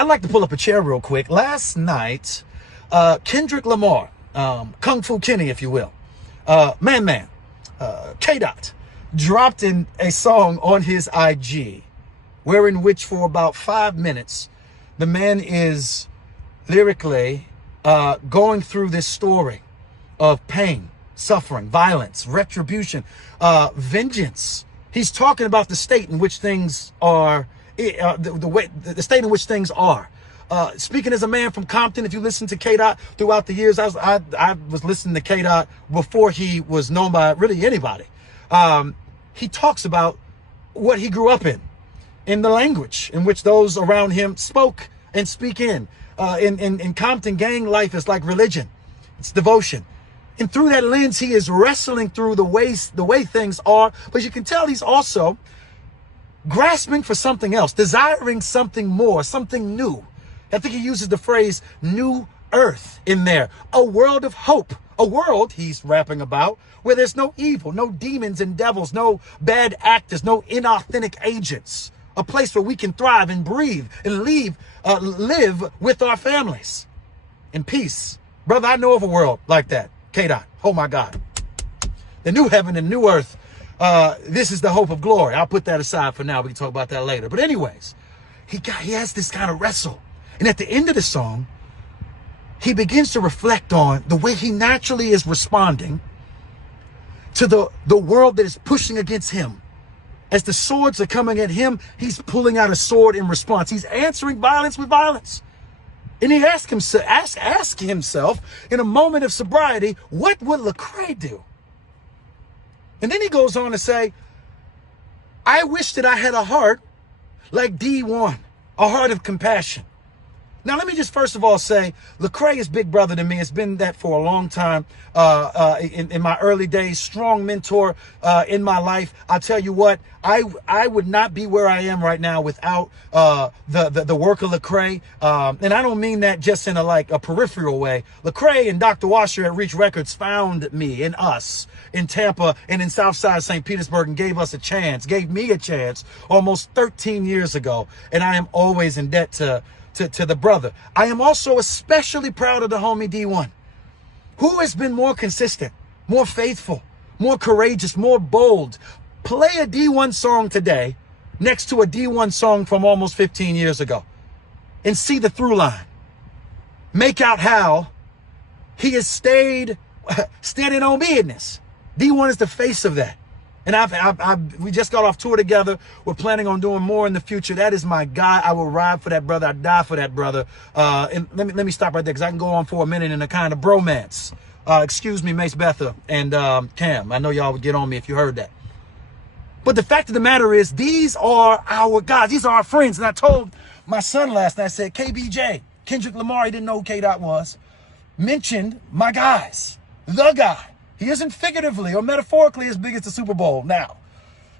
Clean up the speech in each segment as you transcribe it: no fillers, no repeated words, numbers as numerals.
I'd like to pull up a chair real quick. Last night, Kendrick Lamar, Kung Fu Kenny, if you will, K-Dot, dropped in a song on his IG, wherein which for about 5 minutes, the man is lyrically going through this story of pain, suffering, violence, retribution, vengeance. He's talking about the state in which things are, the state in which things are. Speaking as a man from Compton, if you listen to K-Dot throughout the years, I was listening to K-Dot before he was known by really anybody. He talks about what he grew up in the language in which those around him spoke and speak in. In Compton, gang life is like religion. It's devotion. And through that lens, he is wrestling through the way things are. But you can tell he's also grasping for something else, desiring something more, something new. I think he uses the phrase new earth in there. A world of hope. A world, he's rapping about, where there's no evil, no demons and devils, no bad actors, no inauthentic agents. A place where we can thrive and breathe and live with our families in peace. Brother, I know of a world like that. K-Dot, oh my God. The new heaven and new earth. This is the hope of glory. I'll put that aside for now. We can talk about that later. But anyways, he has this kind of wrestle. And at the end of the song, he begins to reflect on the way he naturally is responding to the world that is pushing against him. As the swords are coming at him, he's pulling out a sword in response. He's answering violence with violence. And he ask himself in a moment of sobriety, what would Lecrae do? And then he goes on to say, I wish that I had a heart like D1, a heart of compassion. Now, let me just first of all say, Lecrae is big brother to me. It's been that for a long time. In my early days, strong mentor in my life. I'll tell you what, I would not be where I am right now without the work of Lecrae. And I don't mean that just in a peripheral way. Lecrae and Dr. Washer at Reach Records found me and us in Tampa and in Southside St. Petersburg and gave me a chance almost 13 years ago. And I am always in debt to the brother. I am also especially proud of the homie D1, who has been more consistent, more faithful, more courageous, more bold. Play a D1 song today next to a D1 song from almost 15 years ago and see the through line. Make out how he has stayed standing on business. D1 is the face of that. And we just got off tour together. We're planning on doing more in the future. That is my guy. I will ride for that brother. I die for that brother. And let me stop right there because I can go on for a minute in a kind of bromance. Excuse me, Mace Betha and Cam. I know y'all would get on me if you heard that. But the fact of the matter is, these are our guys. These are our friends. And I told my son last night, I said, KBJ, Kendrick Lamar, he didn't know who K-Dot was, mentioned my guys, the guy. He isn't figuratively or metaphorically as big as the Super Bowl now.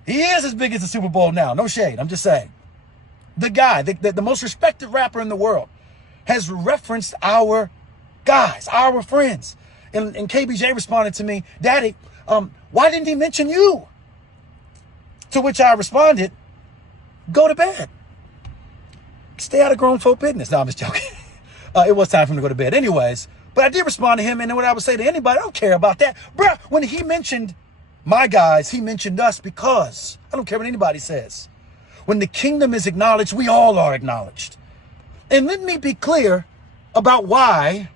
He is as big as the Super Bowl now. No shade. I'm just saying. The guy, the most respected rapper in the world, has referenced our guys, our friends. And KBJ responded to me, Daddy, why didn't he mention you? To which I responded, go to bed. Stay out of grown folk business. No, I'm just joking. It was time for him to go to bed. Anyways. But I did respond to him, and then what I would say to anybody, I don't care about that. Bruh, when he mentioned my guys, he mentioned us because I don't care what anybody says. When the kingdom is acknowledged, we all are acknowledged. And let me be clear about why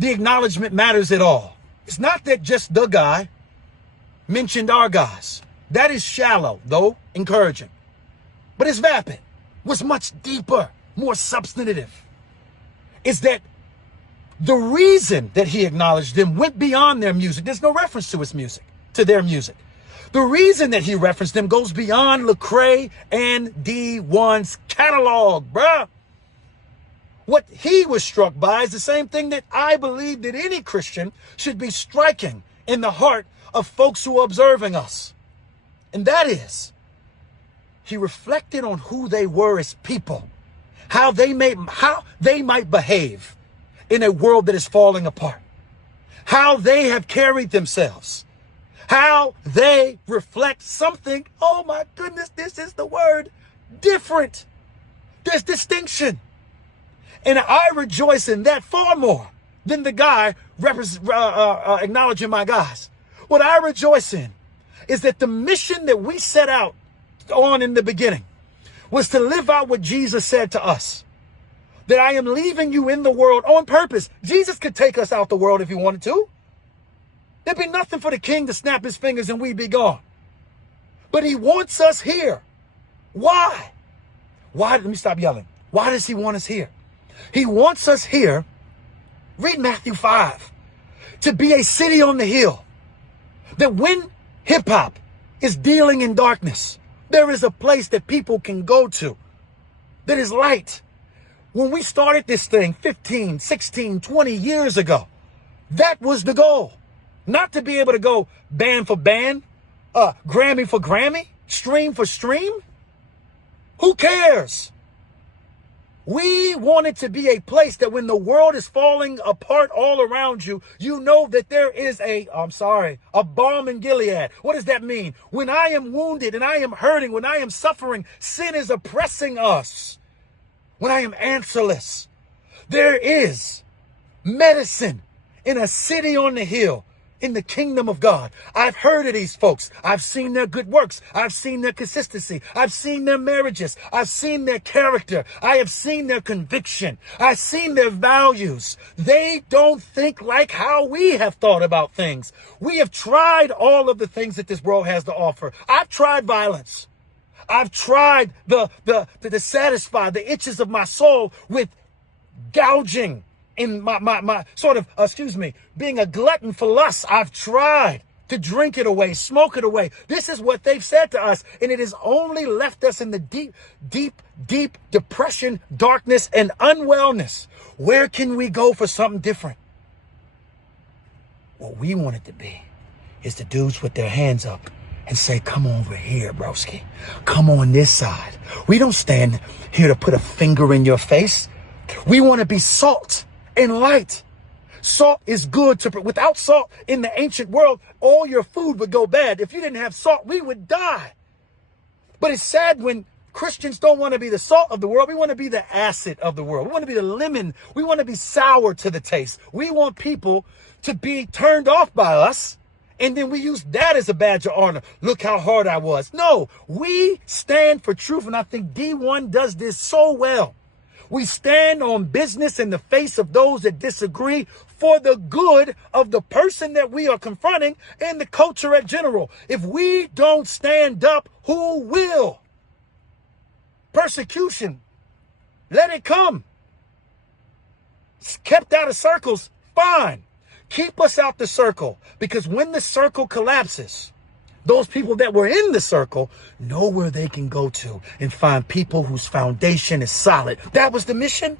the acknowledgement matters at all. It's not that just the guy mentioned our guys. That is shallow, though encouraging. But it's vapid. What's much deeper, more substantive, is that the reason that he acknowledged them went beyond their music. There's no reference to his music, to their music. The reason that he referenced them goes beyond Lecrae and D1's catalog, bruh. What he was struck by is the same thing that I believe that any Christian should be striking in the heart of folks who are observing us. And that is, he reflected on who they were as people, how they might behave in a world that is falling apart, how they have carried themselves, how they reflect something, oh my goodness, this is the word, different There's distinction. And I rejoice in that far more than the guy acknowledging my guys. What I rejoice in is that the mission that we set out on in the beginning was to live out what Jesus said to us. That I am leaving you in the world on purpose. Jesus could take us out the world if he wanted to. There'd be nothing for the king to snap his fingers and we'd be gone. But he wants us here. Why? Why? Let me stop yelling. Why does he want us here? He wants us here, read Matthew 5, to be a city on the hill. That when hip hop is dealing in darkness, there is a place that people can go to that is light. When we started this thing 15, 16, 20 years ago, that was the goal. Not to be able to go band for band, Grammy for Grammy, stream for stream. Who cares? We want it to be a place that when the world is falling apart all around you, you know that there is a balm in Gilead. What does that mean? When I am wounded and I am hurting, when I am suffering, sin is oppressing us. When I am answerless, there is medicine in a city on the hill. In the kingdom of God. I've heard of these folks. I've seen their good works. I've seen their consistency. I've seen their marriages. I've seen their character. I have seen their conviction. I've seen their values. They don't think like how we have thought about things. We have tried all of the things that this world has to offer. I've tried violence. I've tried to satisfy the itches of my soul with gouging in my sort of, being a glutton for lust. I've tried to drink it away, smoke it away. This is what they've said to us. And it has only left us in the deep depression, darkness, and unwellness. Where can we go for something different? What we want it to be is the dudes with their hands up and say, come over here, broski. Come on this side. We don't stand here to put a finger in your face. We want to be salt and light. Salt is good without salt in the ancient world, all your food would go bad. If you didn't have salt, we would die. But it's sad when Christians don't want to be the salt of the world. We want to be the acid of the world. We want to be the lemon. We want to be sour to the taste. We want people to be turned off by us. And then we use that as a badge of honor. Look how hard I was. No, we stand for truth. And I think D1 does this so well. We stand on business in the face of those that disagree for the good of the person that we are confronting and the culture in general. If we don't stand up, who will? Persecution, let it come. It's kept out of circles, fine. Keep us out the circle, because when the circle collapses, those people that were in the circle know where they can go to and find people whose foundation is solid. That was the mission.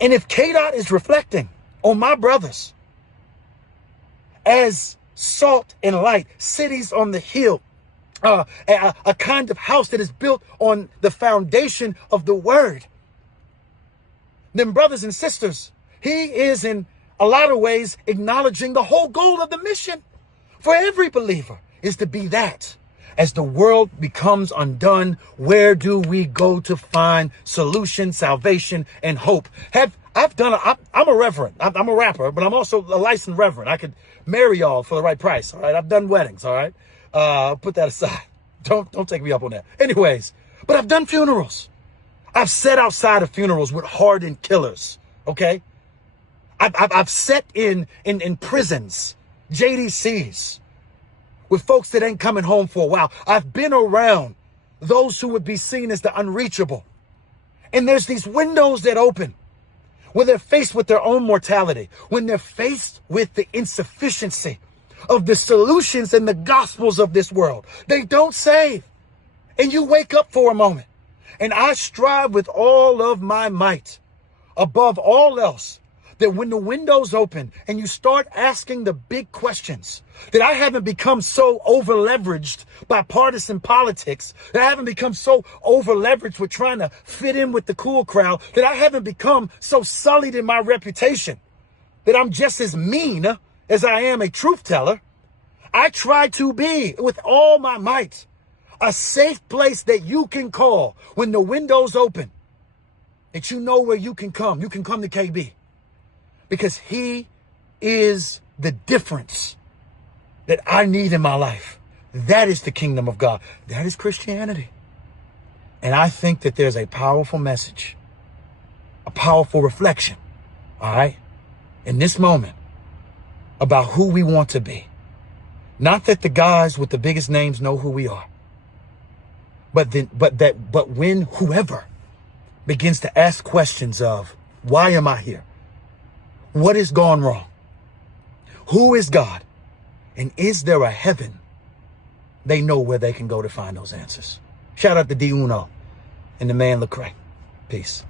And if KDOT is reflecting on my brothers as salt and light, cities on the hill, a kind of house that is built on the foundation of the word, then brothers and sisters, he is in a lot of ways acknowledging the whole goal of the mission. For every believer is to be that. As the world becomes undone, where do we go to find solution, salvation, and hope? I'm a reverend. I'm a rapper, but I'm also a licensed reverend. I could marry y'all for the right price. All right. I've done weddings. All right. Put that aside. Don't take me up on that. Anyways, but I've done funerals. I've sat outside of funerals with hardened killers. Okay. I've sat in prisons, JDCs, with folks that ain't coming home for a while. I've been around those who would be seen as the unreachable. And there's these windows that open when they're faced with their own mortality, when they're faced with the insufficiency of the solutions and the gospels of this world. They don't save. And you wake up for a moment. And I strive with all of my might, above all else, that when the windows open and you start asking the big questions, that I haven't become so over leveraged by partisan politics, that I haven't become so over leveraged with trying to fit in with the cool crowd, that I haven't become so sullied in my reputation, that I'm just as mean as I am a truth teller. I try to be with all my might A safe place that you can call when the window's open, that you know where you can come. You can come to KB because he is the difference that I need in my life. That is the kingdom of God. That is Christianity. And I think that there's a powerful message, a powerful reflection, all right, in this moment about who we want to be. Not that the guys with the biggest names know who we are, but when whoever begins to ask questions of, why am I here? What has gone wrong? Who is God? And is there a heaven? They know where they can go to find those answers. Shout out to D Uno and the man Lecrae. Peace.